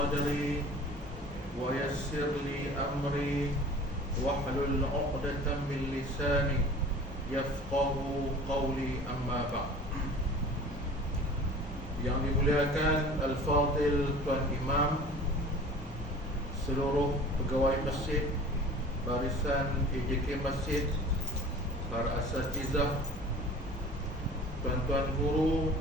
صدري ويسر لي أمري واحلل عقدة من لساني يفقه قولي أما بعد. Yang dimuliakan Al-Fadil Tuan Imam, seluruh pegawai masjid, barisan EJK Masjid, para asatizah, tuan-tuan guru,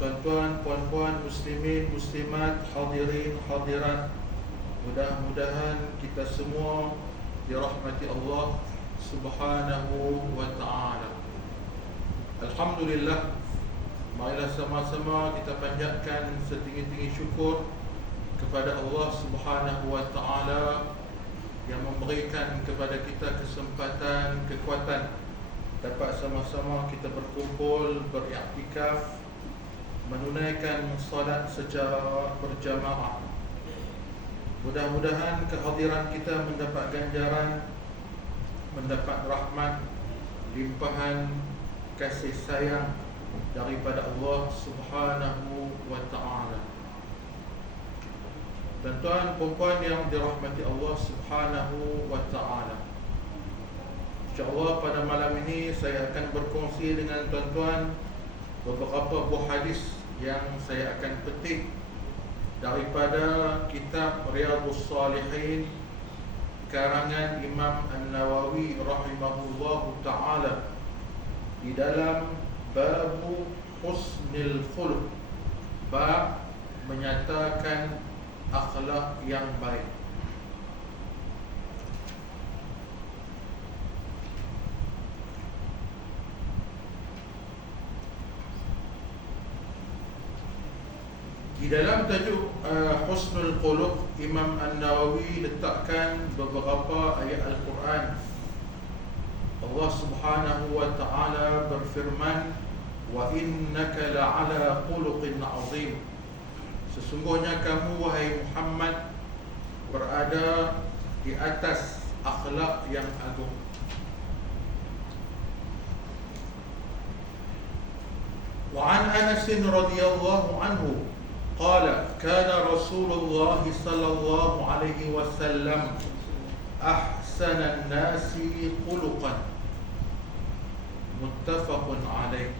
tuan-tuan, puan-puan, muslimin, muslimat, hadirin, hadirat, mudah-mudahan kita semua dirahmati Allah Subhanahu wa ta'ala. Alhamdulillah, marilah sama-sama kita panjatkan setinggi-tinggi syukur kepada Allah Subhanahu wa ta'ala yang memberikan kepada kita kesempatan, kekuatan dapat sama-sama kita berkumpul, beriktikaf, menunaikan salat secara berjamaah. Mudah-mudahan kehadiran kita mendapat ganjaran, mendapat rahmat, limpahan kasih sayang daripada Allah Subhanahu wa ta'ala. Tuan-tuan, puan-puan yang dirahmati Allah Subhanahu wa ta'ala, InsyaAllah pada malam ini saya akan berkongsi dengan tuan-tuan beberapa buah hadis yang saya akan petik daripada kitab Riyadhus Salihin karangan Imam An-Nawawi rahimahullahu ta'ala di dalam Babu Husnil Khuluq, bab menyatakan akhlak yang baik. Di dalam tajuk Husnul Khuluq, Imam An-Nawawi letakkan beberapa ayat Al-Quran. Allah Subhanahu wa ta'ala berfirman, wa innaka la'ala khuluqin azim. Sesungguhnya kamu wahai Muhammad berada di atas akhlak yang agung. Wa an Anas radhiyallahu anhu qala kana Rasulullah sallallahu alaihi wasallam ahsanan nasi khuluqan, muttafaqun alaih.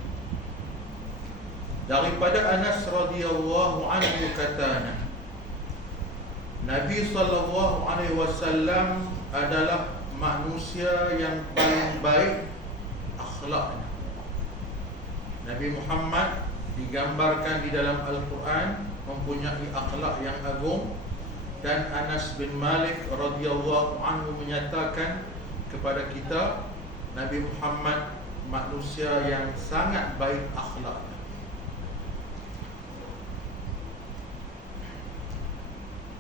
Daripada Anas radhiyallahu anhu katanya, Nabi sallallahu alaihi wasallam adalah manusia yang paling baik akhlaknya. Nabi Muhammad digambarkan di dalam Al-Quran mempunyai akhlak yang agung, dan Anas bin Malik radhiyallahu anhu menyatakan kepada kita Nabi Muhammad manusia yang sangat baik akhlaknya.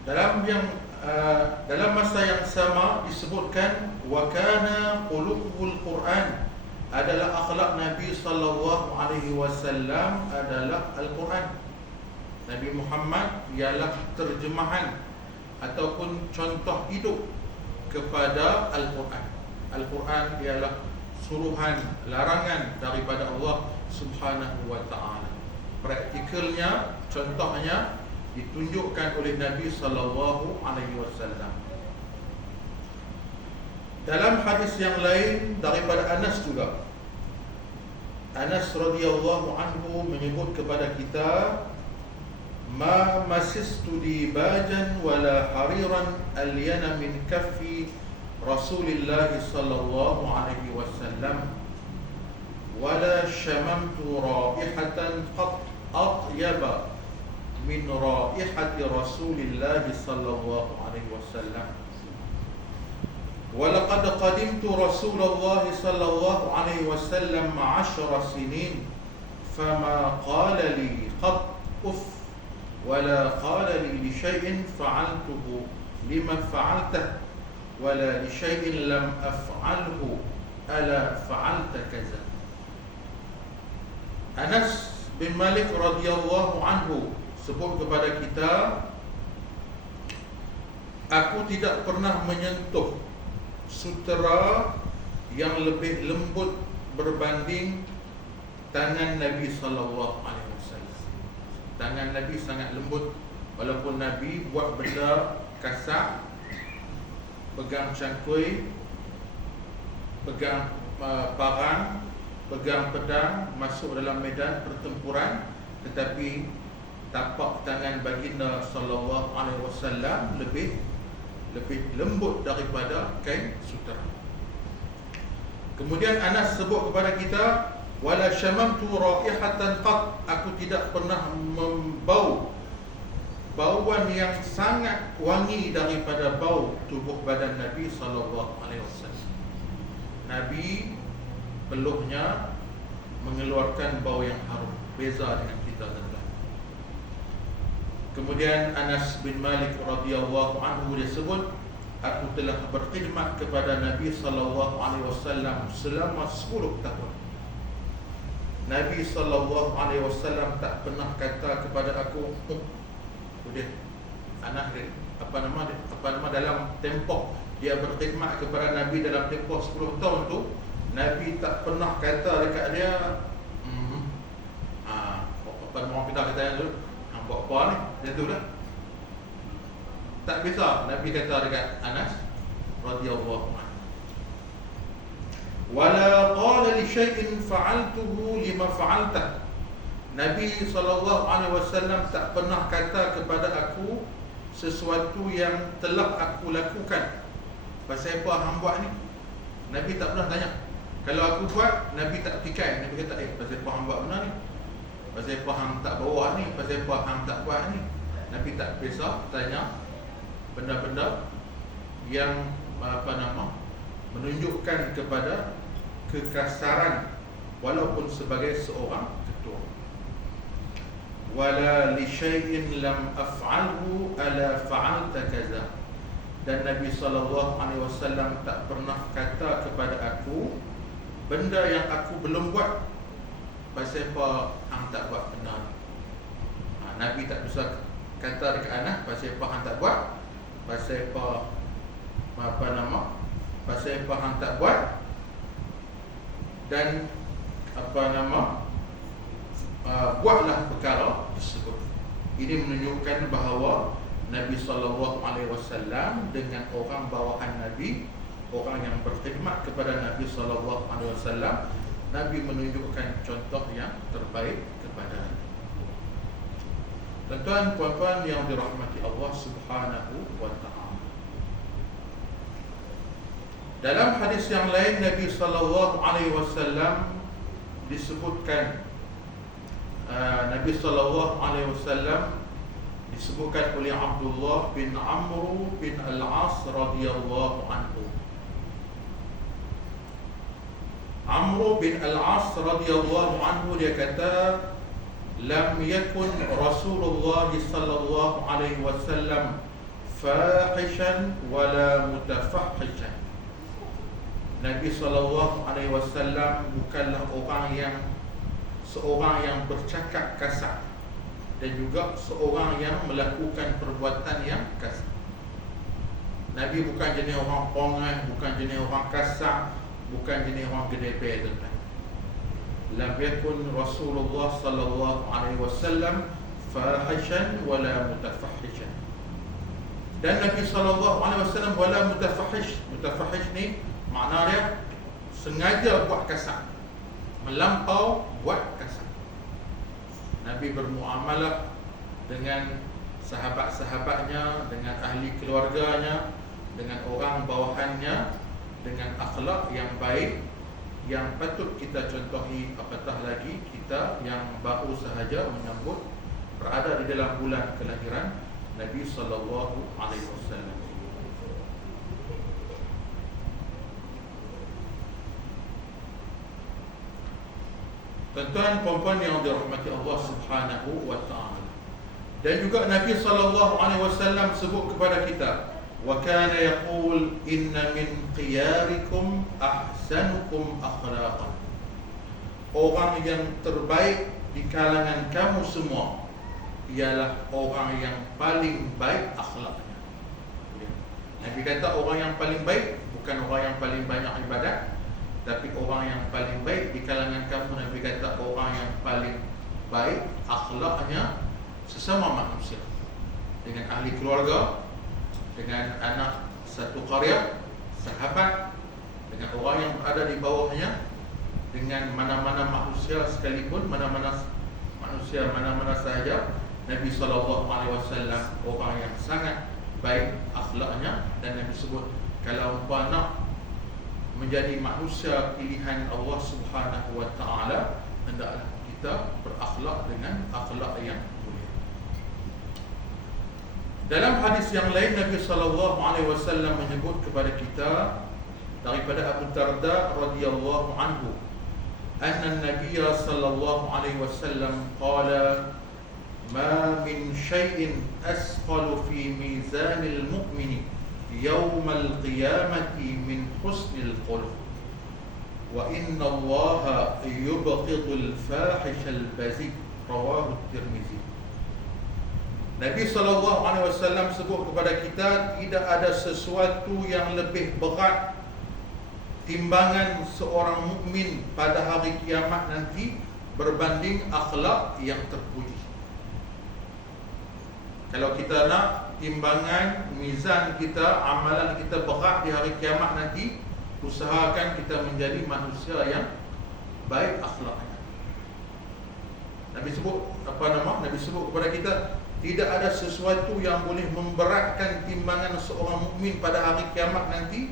Dalam masa yang sama disebutkan wa kana khuluqul Quran, adalah akhlak Nabi sallallahu alaihi wasallam adalah Al-Quran. Nabi Muhammad ialah terjemahan ataupun contoh hidup kepada Al-Quran. Al-Quran ialah suruhan, larangan daripada Allah Subhanahu wa ta'ala. Praktikalnya, contohnya ditunjukkan oleh Nabi sallallahu alaihi wasallam. Dalam hadis yang lain daripada Anas juga, Anas radhiyallahu anhu menyebut kepada kita, ma masistu dibajan wala hariran alyana min kaffi Rasulillah sallallahu alaihi wasallam wala syamamtu raihatan qat atyaba min raihati Rasulillah sallallahu alaihi wasallam. Walaqad qadimtu Rasulullah sallallahu alaihi wasallam 10 sinin fama qala li qad uff wala qala li shay'in fa'altuhu liman fa'altah wala li shay'in lam af'alhu ala fa'alta kaza. Anas bin Malik radhiyallahu anhu sebut kepada kita, aku tidak pernah menyentuh sutera yang lebih lembut berbanding tangan Nabi sallallahu alaihi wasallam. Tangan Nabi sangat lembut, Walaupun Nabi buat benda kasar, pegang cangkui, pegang parang, pegang pedang, masuk dalam medan pertempuran, tetapi tapak tangan baginda sallallahu alaihi wasallam lebih lembut daripada kain sutera. Kemudian Anas sebut kepada kita, wala syamamtu raihatan qat, aku tidak pernah membau bauan yang sangat wangi daripada bau tubuh badan Nabi sallallahu alaihi wasallam. Nabi peluhnya mengeluarkan bau yang harum, beza dengan kita tuan-tuan. Kemudian Anas bin Malik radhiyallahu anhu dia sebut, aku telah berkhidmat kepada Nabi sallallahu alaihi wasallam selama 10 tahun. Nabi sallallahu alaihi wasallam tak pernah kata kepada aku, udah anak dia, apa nama dalam tempoh dia berkhidmat kepada Nabi dalam tempoh 10 tahun tu, Nabi tak pernah kata dekat dia, apa orang kita kata yang tu, buat apa ni, dia tu dah. Tak bisa Nabi kata dekat Anas radhiyallahu anhu. Wala qala li syai'in fa'altuhu lima fa'altah. Nabi SAW tak pernah kata kepada aku sesuatu yang telah aku lakukan. Pasal apa hang buat ni? Nabi tak pernah tanya. Kalau aku buat, Nabi tak tikai. Nabi kata, pasal apa hang buat benda ni? Pasal apa hang tak bawa ni? Pasal apa hang tak buat ni? Nabi tak biasa tanya benda-benda yang menunjukkan kepada kekasaran walaupun sebagai seorang ketua. Wala li syai'in lam af'alhu ala fa'alta kaza. Dan Nabi SAW tak pernah kata kepada aku benda yang aku belum buat, pasal apa hang tak buat benda ni. Nabi tak bisa kata dekat anak, pasal apa hang tak buat, pasal apa pasal apa hang tak buat, dan buatlah perkara tersebut. Ini menunjukkan bahawa Nabi SAW dengan orang bawahan Nabi, orang yang berkhidmat kepada Nabi SAW, Nabi menunjukkan contoh yang terbaik kepada Nabi. Tuan-tuan, puan-puan yang dirahmati Allah Subhanahu wa ta'ala, dalam hadis yang lain Nabi SAW disebutkan, Nabi SAW disebutkan oleh Abdullah bin Amr bin Al-As radhiyallahu anhu. Amr bin Al-As radhiyallahu anhu dia kata, lam yakun Rasulullah sallallahu alaihi wasallam fahishan wala mutafahishan. Nabi sallallahu alaihi wasallam bukanlah seorang yang bercakap kasar, dan juga seorang yang melakukan perbuatan yang kasar. Nabi bukan jenis orang pongan, bukan jenis orang kasar, bukan jenis orang gedebel. Lam yakun Rasulullah sallallahu alaihi wasallam fahishan wala mutafahishan. Dan Nabi sallallahu alaihi wasallam wala mutafahish. Mutafahish ni makna dia sengaja buat kasar, melampau buat kasar. Nabi bermuamalah dengan sahabat-sahabatnya, dengan ahli keluarganya, dengan orang bawahannya dengan akhlak yang baik, yang patut kita contohi, apatah lagi kita yang baru sahaja menyambut berada di dalam bulan kelahiran Nabi sallallahu alaihi wasallam. Tuan-tuan, puan-puan yang dirahmati Allah Subhanahu wa ta'ala, dan juga Nabi sallallahu alaihi wasallam sebut kepada kita, wa kana yaqul inna min khiyarikum ahsanukum akhlaqan. Orang yang terbaik di kalangan kamu semua ialah orang yang paling baik akhlaknya. Nabi kata orang yang paling baik bukan orang yang paling banyak ibadat, tapi orang yang paling baik di kalangan kamu, Nabi kata orang yang paling baik akhlaknya sesama manusia. dengan ahli keluarga, dengan anak satu qarya, sahabat, dengan orang yang berada di bawahnya, dengan mana-mana manusia sekalipun, mana-mana sahaja. Nabi SAW orang yang sangat baik akhlaknya, dan Nabi sebut kalau umpama nak menjadi manusia pilihan Allah Subhanahu wa taala, hendaklah kita berakhlak dengan akhlak yang mulia. Dalam hadis yang lain, Nabi SAW menyebut kepada kita daripada Abu Darda radhiyallahu anhu, anna Nabiy sallallahu alaihi wasallam qala ma min syai'in asqalu fi mizanil mu'mini yawmal qiyamati min husnil khuluq wa inna Allaha yubghidul fahishal bazi, rawahu Tirmizi. Nabi SAW sebut kepada kita, tidak ada sesuatu yang lebih berat timbangan seorang mukmin pada hari kiamat nanti berbanding akhlak yang terpuji. Kalau kita nak timbangan mizan kita, amalan kita berat di hari kiamat nanti, usahakan kita menjadi manusia yang baik akhlaknya. Nabi sebut Nabi sebut kepada kita, tidak ada sesuatu yang boleh memberatkan timbangan seorang mukmin pada hari kiamat nanti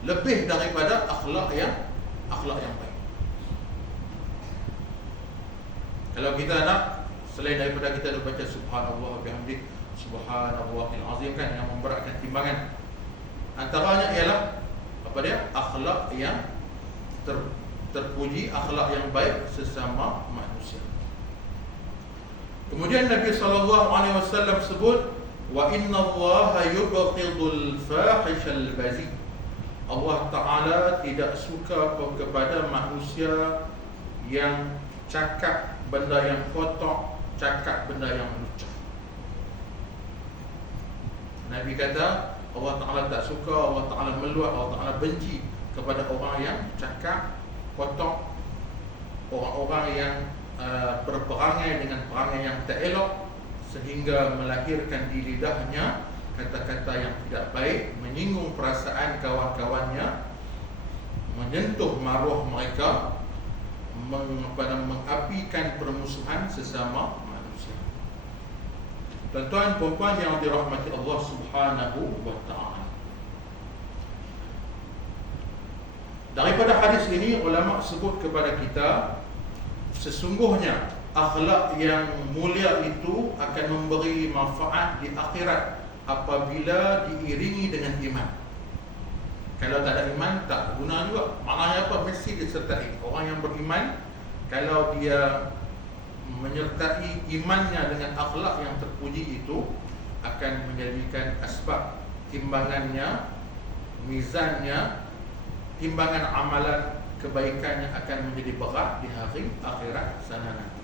lebih daripada akhlak yang baik. Kalau kita nak, selain daripada kita baca subhanallah bihamdi, subhanallahil azim kan, yang memberatkan timbangan, antaranya ialah akhlak yang terpuji, akhlak yang baik sesama manusia. Kemudian Nabi SAW sebut, wa inna Allaha yubghidul fahishal bazi. Allah Ta'ala tidak suka kepada manusia yang cakap benda yang kotor, cakap benda yang lucah. Nabi kata Allah Ta'ala tak suka, Allah Ta'ala meluat, Allah Ta'ala benci kepada orang yang cakap kotor, orang-orang yang berperangai dengan perangai yang tak elok, sehingga melahirkan di lidahnya kata-kata yang tidak baik, menyinggung perasaan kawan-kawannya, menyentuh maruah mereka, mengapikan permusuhan sesama manusia. Tuan-tuan puan-puan yang dirahmati Allah Subhanahu wa ta'ala, daripada hadis ini ulama sebut kepada kita, sesungguhnya akhlak yang mulia itu akan memberi manfaat di akhirat apabila diiringi dengan iman. Kalau tak ada iman, tak guna juga. Maknanya apa? Mesti disertai. Orang yang beriman, kalau dia menyertai imannya dengan akhlak yang terpuji itu, akan menjadikan asbab timbangannya, mizannya, timbangan amalan kebaikannya akan menjadi berat di hari akhirat sana nanti.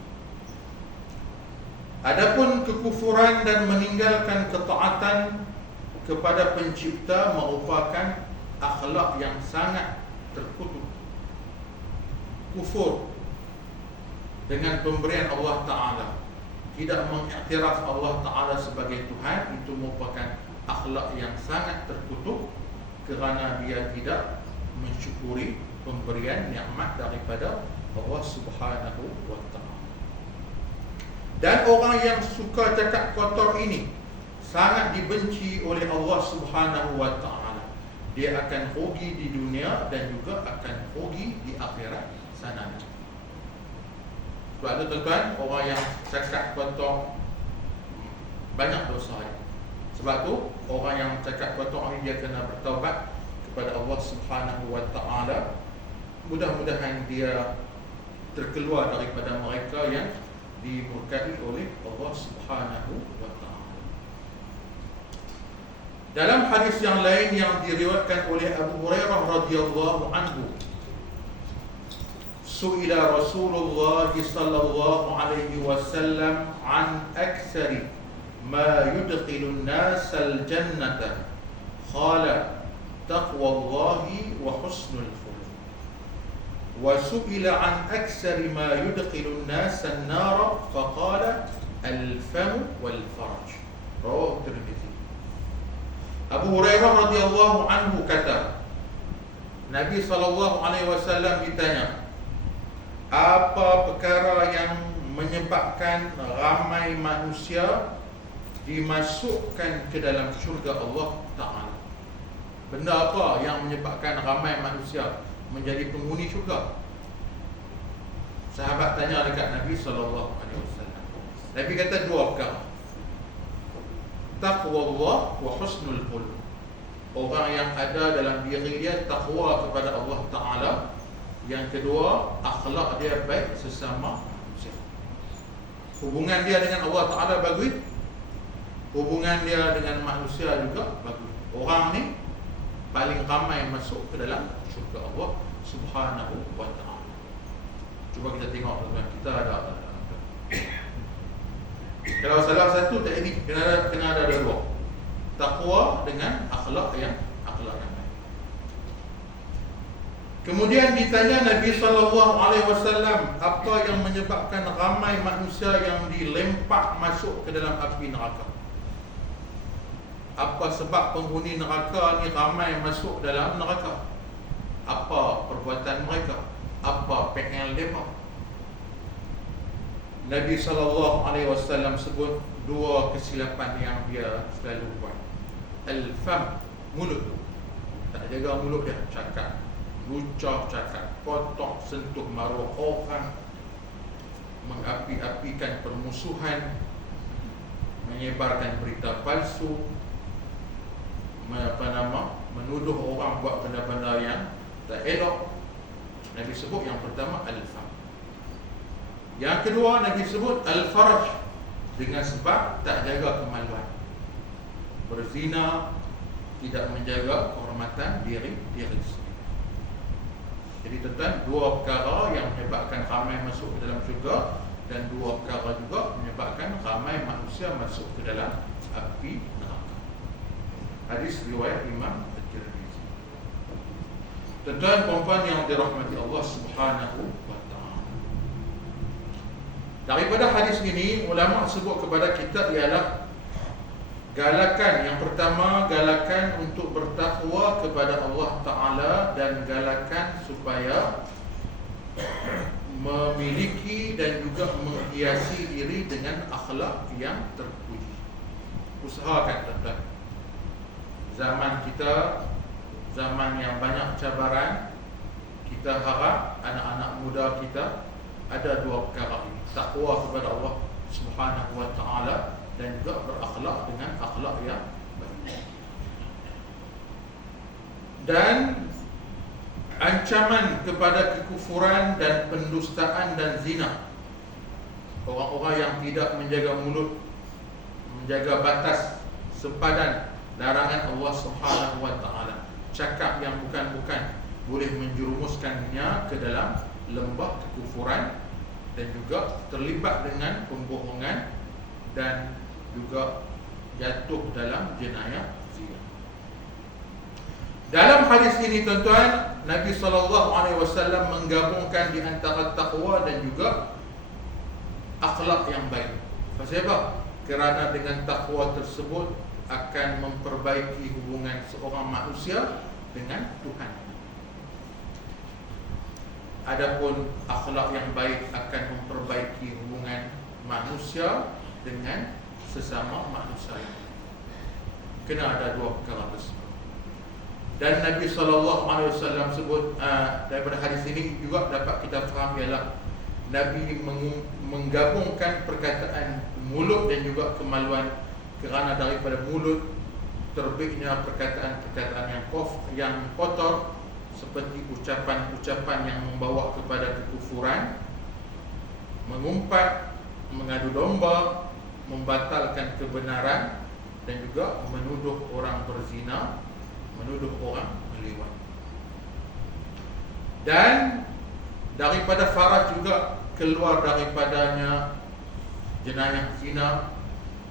Adapun kekufuran dan meninggalkan ketaatan kepada pencipta merupakan akhlak yang sangat terkutuk. Kufur dengan pemberian Allah Ta'ala, tidak mengiktiraf Allah Ta'ala sebagai Tuhan, itu merupakan akhlak yang sangat terkutuk, kerana dia tidak mensyukuri pemberian nikmat daripada Allah Subhanahu wa ta'ala. Dan orang yang suka cakap kotor ini sangat dibenci oleh Allah Subhanahu wa ta'ala. Dia akan rugi di dunia dan juga akan rugi di akhirat sana. Sebab itu tuan-tuan, orang yang cakap kotor banyak dosa. Sebab tu orang yang cakap kotor ini dia kena bertaubat kepada Allah Subhanahu wa ta'ala. Mudah-mudahan dia terkeluar daripada mereka yang dimurkai oleh Allah Subhanahu wa ta'ala. Dalam hadis yang lain yang diriwayatkan oleh Abu Hurairah radhiyallahu anhu, su'ila Rasulullah sallallahu alaihi wasallam an aktsari ma yudkhilun nas al-jannata, qala taqwallahi wa husnul khuluq. وسئل عن أكثر ما يدخل الناس النار فقال الفم والفرج. Rawahu Tirmizi. Abu Hurairah radhiyallahu anhu kata, Nabi SAW ditanya, apa perkara yang menyebabkan ramai manusia dimasukkan ke dalam syurga Allah Ta'ala? Benda apa yang menyebabkan ramai manusia menjadi penghuni syurga? Sahabat tanya dekat Nabi SAW. Nabi kata dua perkara: taqwallah wa husnul khuluq. Orang yang ada dalam diri dia takwa kepada Allah Ta'ala. Yang kedua, akhlak dia baik sesama manusia. Hubungan dia dengan Allah Ta'ala bagus, hubungan dia dengan manusia juga bagus. Orang ni paling ramai masuk ke dalam syurga Allah Subhanahu wa Ta'ala. Cuba kita tengok tuan-tuan, kita ada kalau salah satu teknik kena ada dua. Takwa dengan akhlak yang baik. Kemudian ditanya Nabi SAW, apa yang menyebabkan ramai manusia yang dilempak masuk ke dalam api neraka? Apa sebab penghuni neraka ni ramai masuk dalam neraka? Apa perbuatan mereka? Apa PL mereka? Nabi SAW sebut dua kesilapan yang dia selalu buat. Al-fam, mulut. Tak jaga mulut dia, cakap lucah, cakap kotor, sentuh maruah orang, mengapi-apikan permusuhan, menyebarkan berita palsu, menuduh orang buat benda-benda yang tak elok. Nabi sebut yang pertama al-fam. Yang kedua Nabi sebut al-farj, dengan sebab tak jaga kemaluan, berzina, tidak menjaga kehormatan diri sendiri. Jadi tuan-tuan, dua perkara yang menyebabkan ramai masuk ke dalam syurga, dan dua perkara juga menyebabkan ramai manusia masuk ke dalam api neraka. Hadis riwayat Imam At-Tirmizi. Tuan-tuan puan-puan yang dirahmati Allah Subhanahu wa Ta'ala, daripada hadis ini ulama sebut kepada kita ialah galakan. Yang pertama, galakan untuk bertakwa kepada Allah Ta'ala, dan galakan supaya memiliki dan juga menghiasi diri dengan akhlak yang terpuji. Usahakan tuan-tuan. Zaman kita, zaman yang banyak cabaran, kita harap anak-anak muda kita ada dua perkara ini: takwa kepada Allah Subhanahu wa Ta'ala, dan juga berakhlak dengan akhlak yang baik. Dan ancaman kepada kekufuran dan pendustaan dan zina. Orang-orang yang tidak menjaga mulut, menjaga batas sempadan larangan Allah Subhanahu wa Ta'ala, cakap yang bukan-bukan, boleh menjerumuskannya ke dalam lembah kekufuran, dan juga terlibat dengan pembohongan, dan juga jatuh dalam jenayah zina. Dalam hadis ini tuan-tuan, Nabi SAW menggabungkan di antara takwa dan juga akhlak yang baik. Pasal apa? Kerana dengan takwa tersebut akan memperbaiki hubungan seorang manusia dengan Tuhan. Adapun akhlak yang baik akan memperbaiki hubungan manusia dengan sesama manusia. Kena ada dua perkara tersebut. Dan Nabi SAW sebut, daripada hadis ini juga dapat kita faham ialah Nabi menggabungkan perkataan mulut dan juga kemaluan, kerana daripada mulut terbitnya perkataan-perkataan yang kotor, seperti ucapan-ucapan yang membawa kepada kekufuran, mengumpat, mengadu domba, membatalkan kebenaran, dan juga menuduh orang berzina, menuduh orang meliwat. Dan daripada faraj juga keluar daripadanya jenayah zina,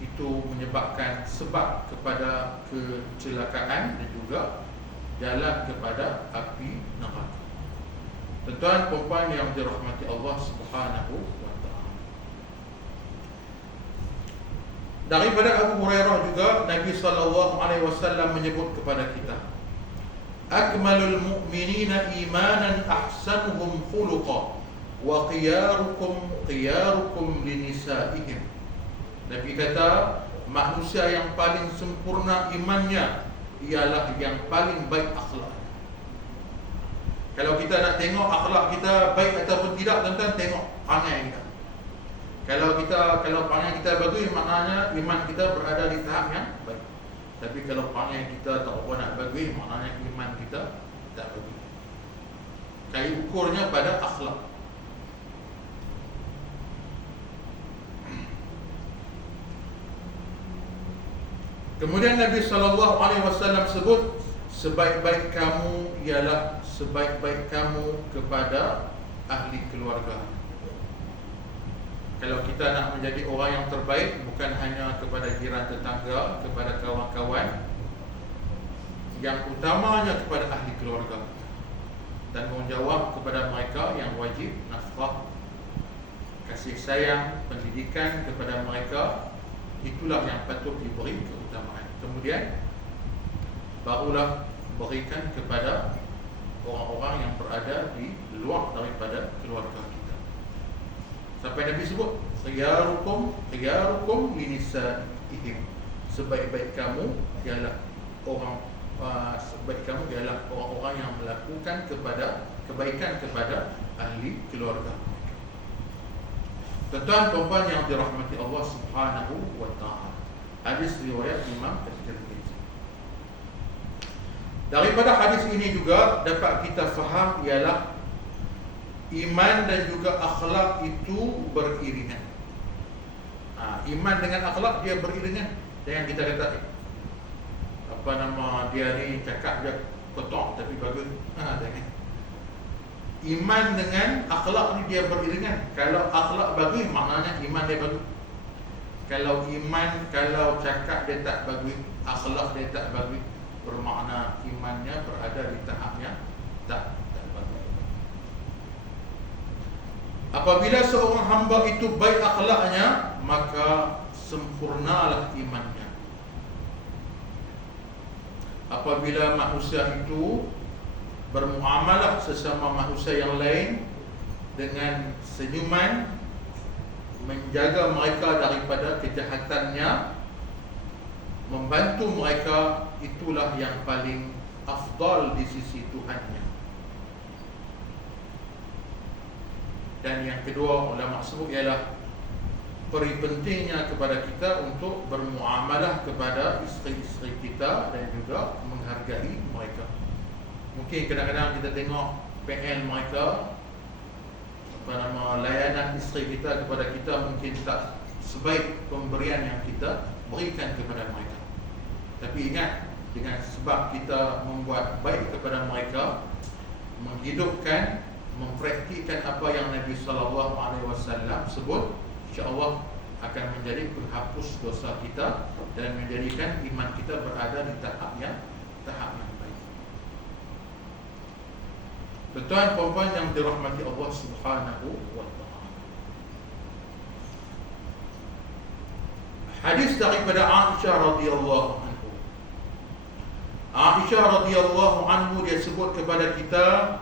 itu menyebabkan sebab kepada kecelakaan dan juga jalan kepada api neraka. Tuan-tuan puan-puan yang dirahmati Allah Subhanahu wa Ta'ala, Daripada Abu Hurairah juga Nabi SAW menyebut kepada kita, akmalul mu'minina imanan ahsanuhum khuluqa wa qiyarukum linisaihim. Nabi kata manusia yang paling sempurna imannya ialah yang paling baik akhlak. Kalau kita nak tengok akhlak kita baik ataupun tidak, tuan-tuan, tengok perangai kita. Kalau perangai kita bagus, maknanya iman kita berada di tahap yang baik. Tapi kalau perangai kita tak apa nak bagus, maknanya iman kita tak bagus. Kayu ukurnya pada akhlak. Kemudian Nabi SAW sebut, sebaik-baik kamu ialah sebaik-baik kamu kepada ahli keluarga. Kalau kita nak menjadi orang yang terbaik, bukan hanya kepada jiran tetangga, kepada kawan-kawan, yang utamanya kepada ahli keluarga. Tanggungjawab kepada mereka yang wajib nafkah, kasih sayang, pendidikan kepada mereka, itulah yang patut diberi keutamaan. Kemudian barulah berikan kepada orang-orang yang berada di luar daripada keluarga kita. Sampai Nabi sebut khiyarukum linisaihim, sebaik-baik kamu ialah orang-orang yang melakukan kebaikan kepada ahli keluarga. Tuan-tuan puan yang dirahmati Allah Subhanahu wa taala. Hadis riwayat Imam At-Tirmizi. Daripada hadis ini juga dapat kita faham ialah iman dan juga akhlak itu beriringan. Iman dengan akhlak dia beriringan. Jangan kita kata dia ni cakap dia kotor tapi bagus. Jangan. Iman dengan akhlak ni dia beriringan. Kalau akhlak bagus, maknanya iman dia bagus. Kalau cakap dia tak bagus, akhlak dia tak bagus, bermakna imannya berada di tahapnya tak bagus. Apabila seorang hamba itu baik akhlaknya, maka sempurnalah imannya. Apabila manusia itu bermuamalah sesama manusia yang lain dengan senyuman, menjaga mereka daripada kejahatannya, membantu mereka, itulah yang paling afdal di sisi Tuhannya. Dan yang kedua ulama sebut ialah peri pentingnya kepada kita untuk bermuamalah kepada isteri-isteri kita dan juga menghargai mereka. Mungkin kadang-kadang kita tengok PL mereka, layanan isteri kita kepada kita mungkin tak sebaik pemberian yang kita berikan kepada mereka. Tapi ingat, dengan sebab kita membuat baik kepada mereka, menghidupkan, mempraktikkan apa yang Nabi SAW sebut, insya-Allah akan menjadi penghapus dosa kita dan menjadikan iman kita berada di tahap yang baik. Tuan-tuan puan-puan yang dirahmati Allah Subhanahu wa taala. Hadis daripada Aisyah radhiyallahu anhu. Aisyah radhiyallahu anhu dia sebut kepada kita,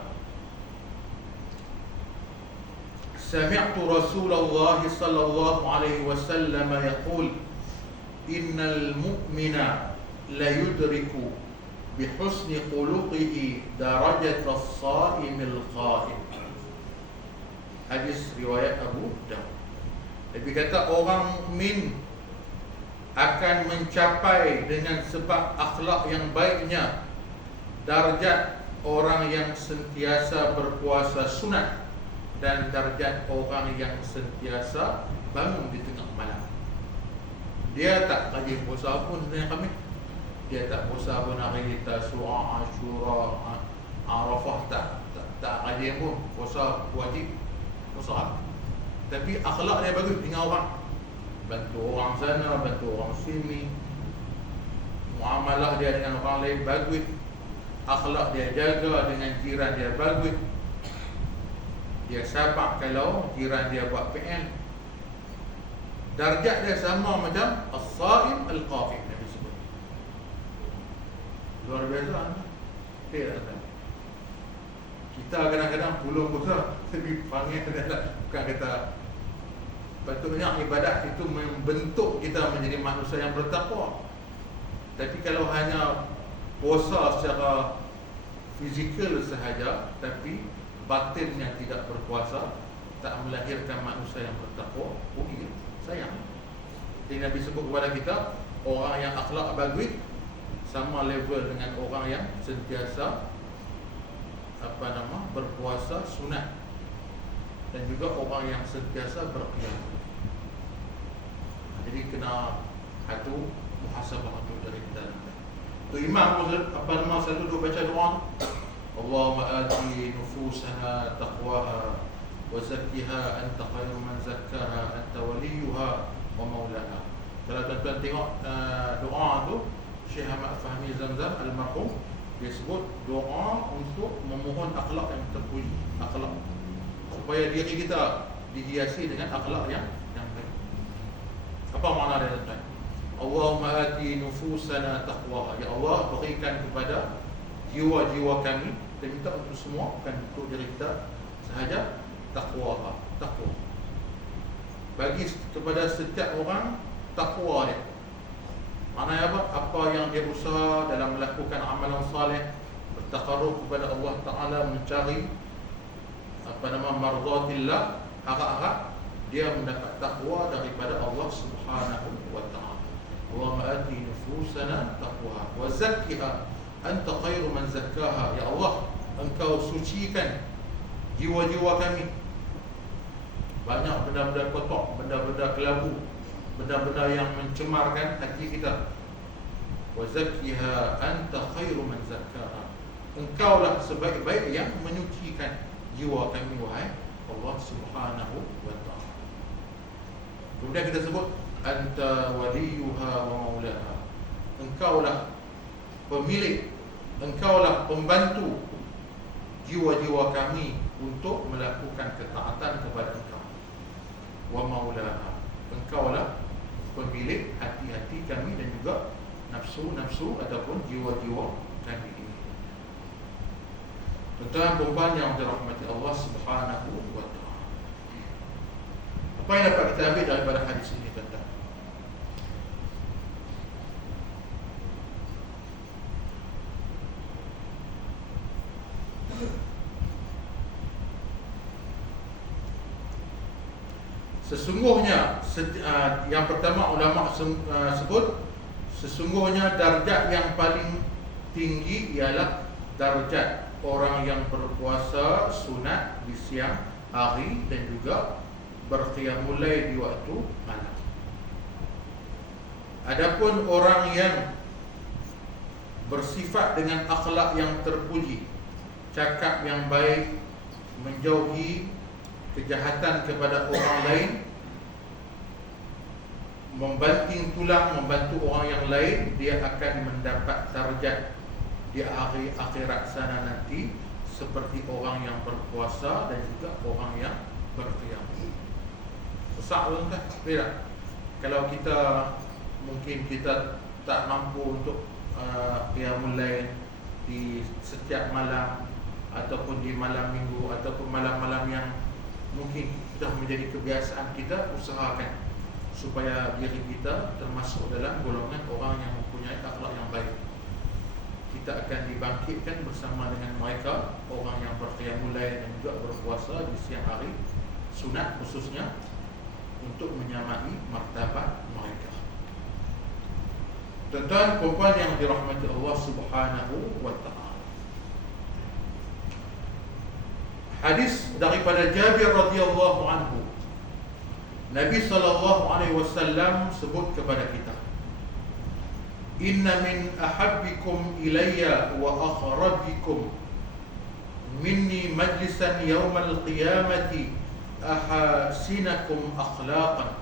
sami'tu Rasulullah sallallahu alaihi wasallam yaqul, innal mu'mina la yudriku bihusni khuluqihi darajat as-sa'imil qa'im. Hadis riwayat Abu Dawud. Nabi kata orang mukmin akan mencapai dengan sebab akhlak yang baiknya darjat orang yang sentiasa berpuasa sunat dan darjat orang yang sentiasa bangun di tengah malam. Dia tak rajin puasa pun sebenarnya kami. Dia tak puasa pun hari Tasu'a, Ashura, Arafah, tak rajin pun. Puasa wajib, puasa. Tapi akhlak dia bagus dengan orang. Bantu orang sana, bantu orang sini. Muamalah dia dengan orang lain bagus. Akhlak dia jaga, dengan jiran dia bagus. Dia sabar kalau jiran dia buat PN. Darjat dia sama macam as-saim al-qa'im, Nabi sebut. Luar biasa. Tak. Kita kadang-kadang puluh pula lebih panggil adalah bukan kata. Patutnya ibadat itu membentuk kita menjadi manusia yang bertakwa. Tapi kalau hanya puasa secara fizikal sahaja, tapi batinnya tidak berpuasa, tak melahirkan manusia yang bertakwa, rugi, sayang. Jadi Nabi sebut kepada kita, orang yang akhlak bagus sama level dengan orang yang sentiasa berpuasa sunat, dan juga orang yang sentiasa berqiyam. Jadi kena satu muhasabah untuk dari kita. Tu imam selalu duk baca doa, Allahumma ati nufusana taqwaha wa zakkiha anta khairu man zakkaha anta waliyuha wa maulaha. Kalau tuan-tuan tengok doa tu, Syekh Ahmad Fahmi Zamzam almarhum, dia sebut doa untuk memohon akhlak yang terpuji, akhlak supaya diri kita dihiasi dengan akhlak yang baik. Apa makna dia tuan? Allahumma ati nufusana taqwaha. Ya Allah, berikan kepada jiwa-jiwa kami, kita minta untuk semua, bukan untuk diri kita sahaja, taqwaha, takwa. Bagi kepada setiap orang takwa dia. Maknanya apa? Apa yang dia usaha dalam melakukan amalan saleh, bertaqarrub kepada Allah Ta'ala, mencari mardatillah, harap-harap dia mendapat takwa daripada Allah Subhanahu wa Ta'ala. Allahumma ati nufusana taqwaha wa zakkiha anta khairu man zakkaha. Ya Allah, engkau sucikan jiwa-jiwa kami. Banyak benda-benda kotor, benda-benda kelabu, benda-benda yang mencemarkan hati kita. Wa zakkiha anta khairu man zakkaha. Engkaulah sebaik-baik yang menyucikan jiwa kami, wahai Allah Subhanahu wa Ta'ala. Kemudian kita sebut anta waliyuha wa maulaha. Engkaulah pemilik, engkaulah pembantu jiwa-jiwa kami untuk melakukan ketaatan kepada engkau. Wa maulaha. Engkaulah pemilik hati-hati kami dan juga nafsu-nafsu ataupun jiwa-jiwa kami ini. Tuan-tuan perempuan yang dirahmati Allah Subhanahu wa Ta'ala, apa yang dapat kita ambil daripada hadis ini, tuan-tuan? Sesungguhnya yang pertama ulama sebut, sesungguhnya darjat yang paling tinggi ialah darjat orang yang berpuasa sunat di siang hari dan juga berqiyamul lail di waktu malam. Adapun orang yang bersifat dengan akhlak yang terpuji, cakap yang baik, menjauhi kejahatan kepada orang lain, membanting tulang, membantu orang yang lain, dia akan mendapat darjat di akhirat sana nanti seperti orang yang berpuasa dan juga orang yang berqiyam. Besar kan? Tidak. Kalau kita mungkin kita tak mampu untuk qiyamul lail di setiap malam, ataupun di malam minggu, ataupun malam-malam yang mungkin sudah menjadi kebiasaan kita, usahakan supaya diri kita termasuk dalam golongan orang yang mempunyai akhlak yang baik. Kita akan dibangkitkan bersama dengan mereka, orang yang berqiyamul lail dan juga berpuasa di siang hari sunat khususnya, untuk menyamai martabat mereka. Tuan-tuan perempuan yang dirahmati Allah Subhanahu wa Ta'ala, hadis daripada Jabir radhiyallahu anhu, Nabi sallallahu alaihi wasallam sebut kepada kita, inna min ahabbikum ilayya wa akhrabikum minni majlisan yawmal qiyamati ahasinakum akhlaqan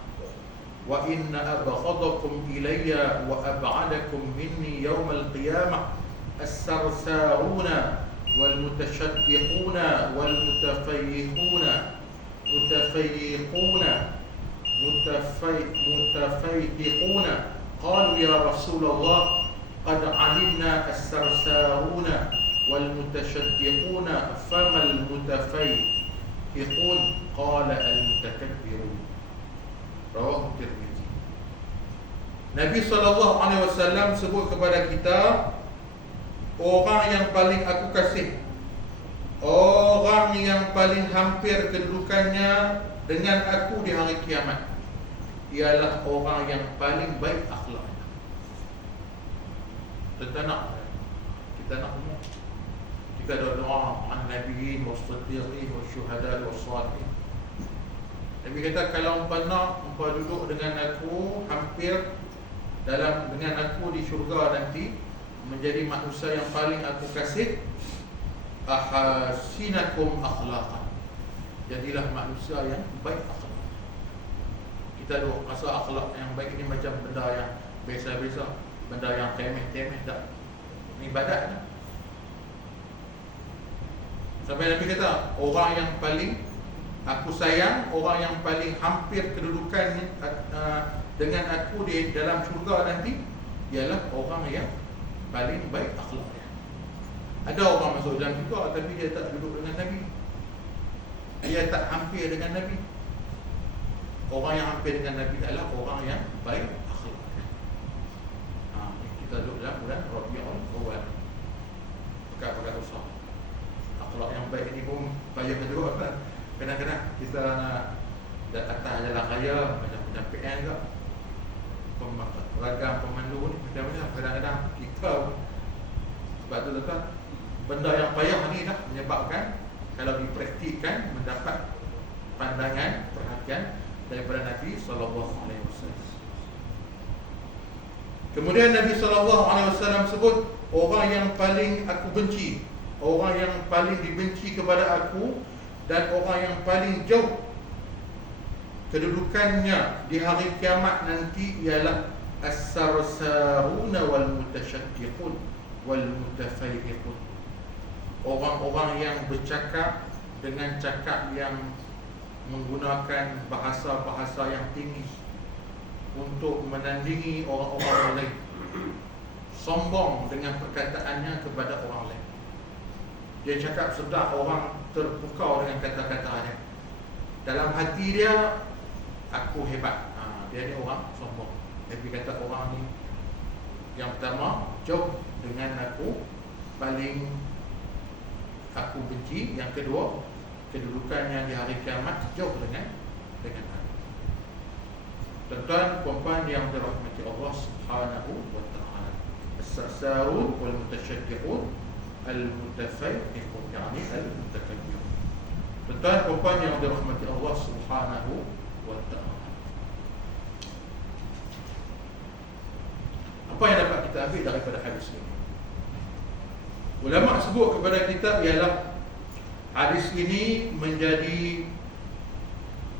wa inna abghadakum ilayya wa ab'adakum minni yawmal qiyamah as-sarsaruna wal mutashaddiquna wal mutafayyiquna mutafaiquna qalu ya Rasulullah qad alimna as-sarsaruna wal mutashaddiquna famal mutafaiqun qala al-mutakabbirun. Rawahu Tirmizi. Nabi SAW sebut kepada kita, orang yang paling aku kasih, orang yang paling hampir kedudukannya dengan aku di hari kiamat, ialah orang yang paling baik akhlaknya. Kita nak semua. Kita doa an nabiyyin was-siddiqin wasyuhada was-salihin. Nabi kata, kalau umpama duduk dengan aku hampir dengan aku di syurga nanti, menjadi manusia yang paling aku kasih, ahasinakum akhlaqan, jadilah manusia yang baik akhlak. Kita duk rasa akhlak yang baik ini macam benda yang biasa-biasa, benda yang temeh-temeh, tak. Ini ibadat ni. Sampai Nabi kata, orang yang paling aku sayang, orang yang paling hampir kedudukan dengan aku di dalam syurga nanti, ialah orang yang paling baik akhlaknya. Ada orang masuk dalam syurga tapi dia tak duduk dengan Nabi, dia tak hampir dengan Nabi. Orang yang hampir dengan Nabi adalah orang yang baik akhlaknya. Kita duduk dalam bulan Rabiul Awal, pekat-pekat besar. Akhlak yang baik ini pun payah juga kan. Kadang-kadang kita nak atas jalan raya macam PN ke, ragam pemandu ni macam-macam. Kadang-kadang kita, sebab tu tuan, benda yang payah ni dah menyebabkan kalau dipraktikkan mendapat pandangan, perhatian daripada Nabi SAW. Kemudian Nabi SAW sebut, orang yang paling aku benci, orang yang paling dibenci kepada aku, dan orang yang paling jauh kedudukannya di hari kiamat nanti ialah as-sarsaruna wal mutashaddiqun wal mutafaiqun. Orang-orang yang bercakap dengan cakap yang menggunakan bahasa-bahasa yang tinggi untuk menandingi orang-orang lain, sombong dengan perkataannya kepada orang lain. Dia cakap sedar orang terpukau dengan kata-katanya. Dalam hati dia, aku hebat. Dia ni orang sombong. Nabi kata orang ni, yang pertama, jauh dengan aku, paling aku benci. Yang kedua, kedudukannya di hari kiamat jauh dengan aku. Tuan-tuan, puan-puan yang dirahmati Allah Subhanahu wa ta'ala, as-sarsarun wal mutashaddiqun al-mutafaiqun, yani al-mutakabbirun. Tuan-tuan, puan-puan yang dirahmati Allah Subhanahu wa ta'ala, apa yang dapat kita ambil daripada hadis ini? Ulama sebut kepada kita ialah hadis ini menjadi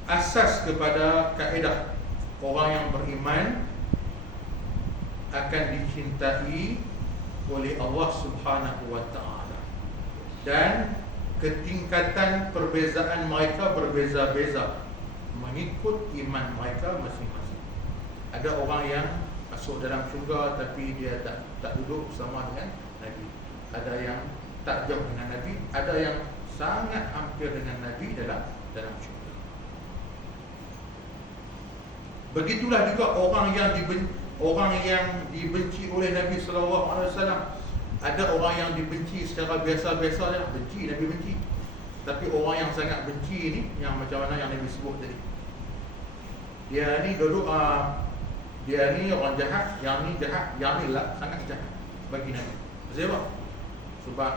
asas kepada kaedah orang yang beriman akan dicintai oleh Allah Subhanahu wa ta'ala, dan ketingkatan perbezaan mereka berbeza-beza mengikut iman mereka masing-masing. Ada orang yang masuk dalam syurga tapi dia tak duduk bersama dengan Nabi. Ada yang tak jauh dengan Nabi, ada yang sangat hampir dengan Nabi dalam syurga. Begitulah juga orang yang dibenci oleh Nabi SAW. Ada orang yang dibenci secara biasa-biasa saja, benci, Nabi benci. Tapi orang yang sangat benci ni, yang macam mana yang Nabi sebut tadi, dia ni duduk, dia ni orang jahat, yang ni jahat, yang ni lah sangat jahat bagi Nabi. Sebab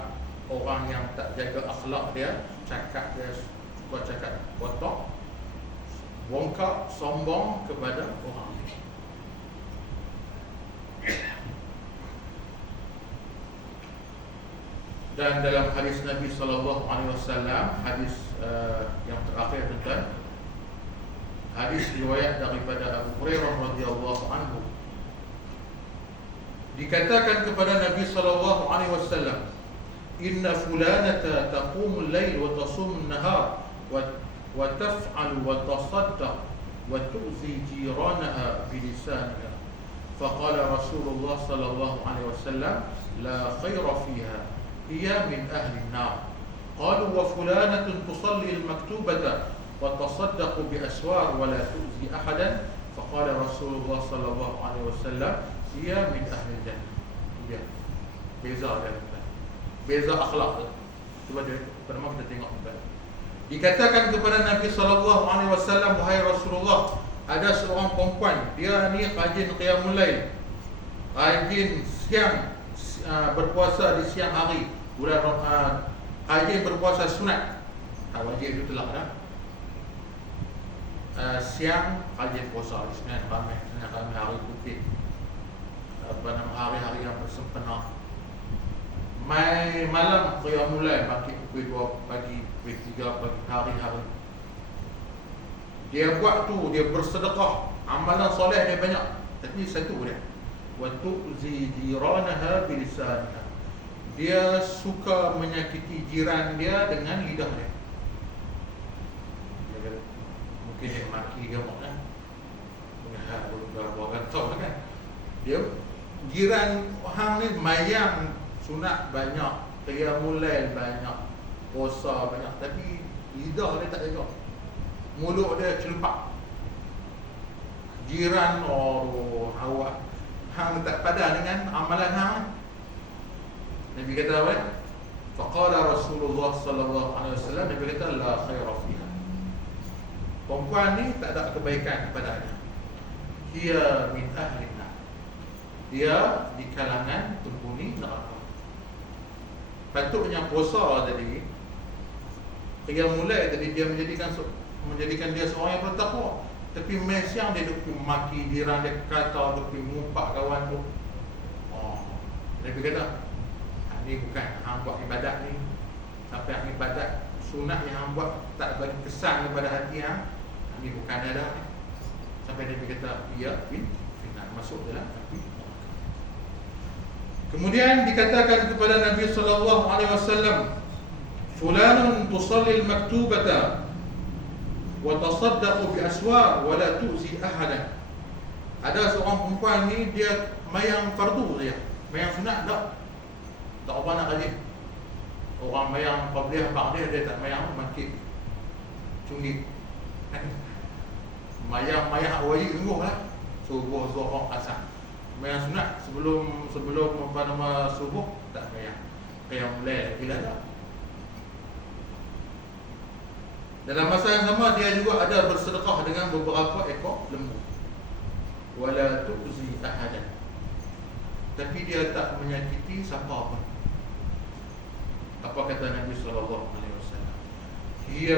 orang yang tak jaga akhlak dia, cakap dia suka cakap kotor, bongkak, sombong kepada orang lain. Dan dalam hadis Nabi SAW, hadis yang terakhir tentang hadis riwayat daripada Abu Hurairah radhiyallahu anhu, dikatakan kepada Nabi SAW, inna fulanata taqumul lail wa tasumul nahar wa taf'alu wa tasaddaq wa tu'zi jiranaha bilisaniha. Faqala Rasulullah sallallahu alaihi wasallam, la khaira fiha, hiya min ahli an-nar. Qalu wa fulanatun tusalli al-maktubata wa tasaddaqu bi aswar wa la tu'zi ahadan. Faqala Rasulullah sallallahu alaihi wasallam, hiya min ahli al-jannah. Ya. Beza dia. Beza akhlak. Cuba dia, pertama kita tengok kembali. Dikatakan kepada Nabi sallallahu alaihi wasallam, wahai Rasulullah, ada seorang perempuan, dia ni rajin qiyamul lail, rajin siang, berpuasa di siang hari, rajin berpuasa sunat. Wajib itu telah dah. Siang rajin puasa di Senin Khamis, hari putih, hari-hari yang bersempena. Mai malam qiyamul lail, pagi pukul 2 pagi, pukul 3 pagi, hari-hari. Dia buat tu, dia bersedekah, amalan soleh dia banyak. Tapi satu dia, wa tu'zi jiranaha bilisaniha. Dia suka menyakiti jiran dia dengan lidah dia. Mungkin dia maki gemuk kan. Orang tahu kan. Dia jiran hang ni mayang sunat banyak, qiyamul lail banyak, puasa banyak, tapi lidah dia tak jaga. Mulut dia celupak. Jiran awak hang tak padan dengan amalan hang. Nabi kata apa? Faqala Rasulullah sallallahu alaihi wasallam, Nabi kata la khaira fiha. Perempuan ni tak ada kebaikan kepadanya. Dia min ahli nar. Dia di kalangan penghuni neraka. Patutnya puasa tadi, qiyamul lail tadi, dia menjadikan dia seorang yang bertakwa. Tapi siang dia duk maki jiran dia, kata duk mumpak kawan tu. Nabi kata, ni bukan hang buat ibadat ni. Sampai hang ibadat sunat yang hang buat tak bagi kesan kepada hati hang, ni bukan ada ni. Sampai Nabi kata, ia final, masuk dalam api. Kemudian dikatakan kepada Nabi sallallahu alaihi wasallam, fulanun tusalli al-maktubata wa tasaddaqu bi aswar wa la tu'zi ahadan. Ada seorang perempuan ni, dia mayang fardu dia, mayang sunat tak apa nak rajin. Orang mayang qabliyah ba'diyah, dia tak mayang mangkit cunggit. Mayang wajib sungguh lah, subuh, zuhur, asar. Mayang sunat sebelum subuh tak mayang. Qiyamul lail bila dah. Dalam masa yang sama, dia juga ada bersedekah dengan beberapa ekor lembu. Wala tu'zi ahadan. Tapi dia tak menyakiti siapa pun. Apa kata Nabi sallallahu alaihi wasallam? Dia